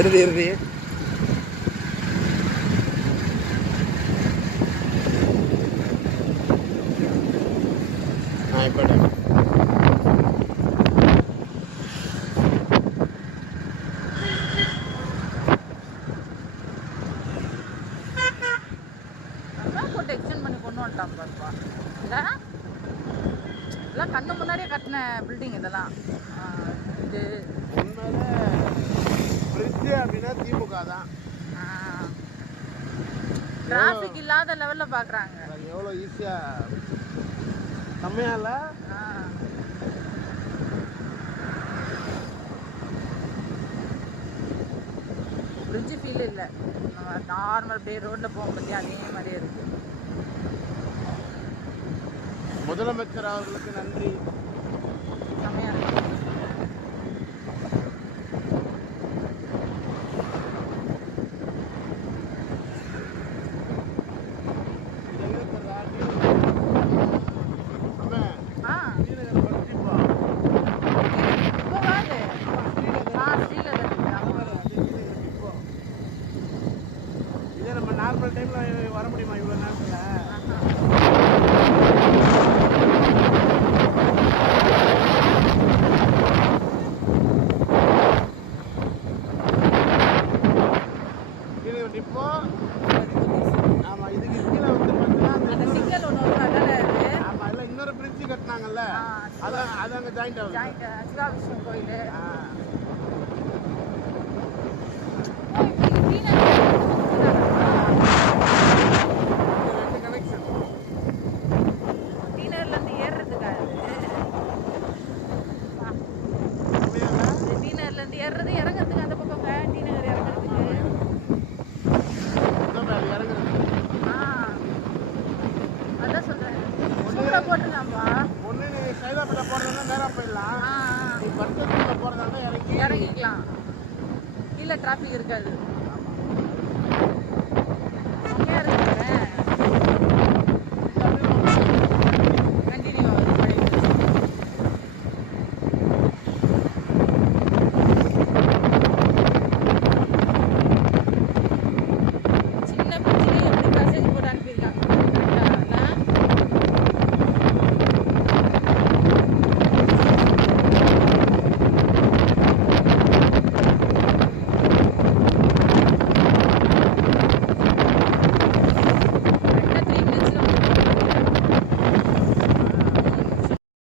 இறுதி இப்போ போட்டு எக்ஸ்டெண்ட் பண்ணி கொண்டு வந்துட்டான் பாருப்பா. இல்லை எல்லாம் கண்ணு முன்னாடியே கட்டின பில்டிங் இதெல்லாம். இது உண்மையில பிரிட்ஜு அப்படின்னா திமுக தான். டிராஃபிக் இல்லாத லெவலில் பார்க்குறாங்க. எவ்வளோ ஈஸியாக செம்மையா இல்லை? பிரிட்ஜு ஃபீல் இல்லை, நார்மல் அப்படியே ரோட்டில் போக பற்றி அதே மாதிரியே இருக்குது. முதலமைச்சர் அவர்களுக்கு நன்றி. செம்மையாக இருக்கு. நம்ம நார்மல் டைம்ல வர முடியுமா இவ்வளோ நேரத்தில்? இப்போ ஆமா, இதுக்கு கீழே வந்து சிக்கல் ஒன்று வருது. ஆமா, இல்லை இன்னொரு பிரிட்ஜ் கட்டினாங்கல்ல, அதான் அது அங்கே ஜாயிண்ட் ஆகுது. சிவாவிஷ்ணு கோயில் ஏறுறது இறங்குறதுக்கு அந்த பக்கம் டி நகர் இறங்குறதுக்கு அதான் சொல்றேன். சூப்பரா போட்டுலாம்பா. ஒண்ணு நீ சைதாப்பேட்டை போறதா நேரா போயிடலாம். நீ பர்கூர்ல போறதா இறங்கிக்கலாம். இல்ல டிராஃபிக் இருக்காது.